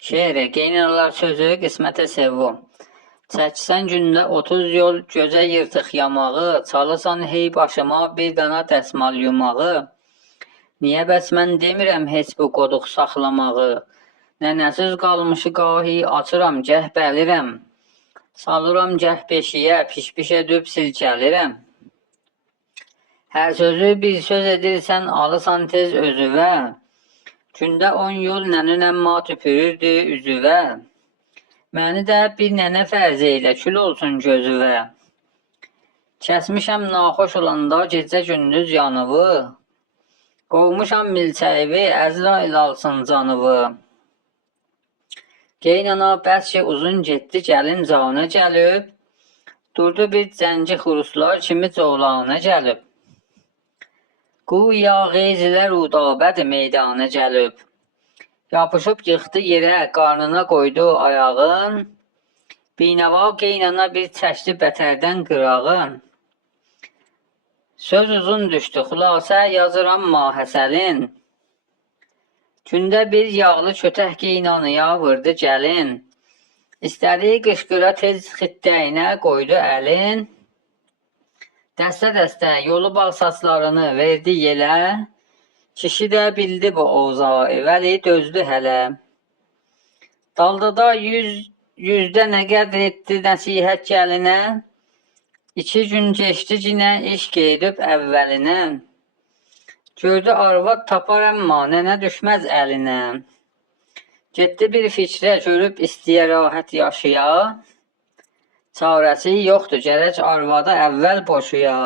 Şeiri, Geynalar sözü, qismətə sevvu. Çəksən gündə 30 yol, gözə yırtıq yamağı, çalırsan hey başıma bir dana dəsmal yumağı. Niyə bəs mən demirəm heç bu qoduq saxlamağı? Nənəsiz qalmışı qahi açıram, gəh bəlirəm. Salıram gəh beşiyə, piş-piş edib silkəlirəm. Hər sözü bir söz edirsən, alırsan tez özüvə. Gündə 10 yol nənəm tüpürürdü üzüvə. Məni də bir nənə fərz eylə, kül olsun gözüvə. Kəsmişəm naxoş olanda gecə gündüz yanıvı. Qovmuşam milçəyivi, Əzrail alsın canıvı. Geynana bəs ki uzun getdi, gəlin canı gəlib. Durdu bir zənci xuruslar kimi coğlanı gəlib. Quya qeyzilər udabədi meydana gəlib. Yapışıb yıxdı yerə, qarnına qoydu ayağın. Binəva geynana bir çəkdi bətərdən qırağın. Söz uzun düşdü, xülasə yazıram mahəsəlin. Gündə bir yağlı kötək geynanıya vurdu gəlin. İstədi qışqıra tez xittəyinə qoydu əlin. Dəstə-dəstə yolu bağ saçlarını verdi yelə. Kişi də bildi bu ozağı, vəli dözdü hələ. Dalda yüzdə nə qədr etdi nəsihət gəlinə. 2 gün keçdi cinə iş gedib əvvəlinə. Gördü arvad tapar əmma nənə düşməz əlinə. Getdi bir fikrə görüb istəyə rahat yaşaya. Çarəsi yoxdur, gərək arvadı əvvəl boşuya.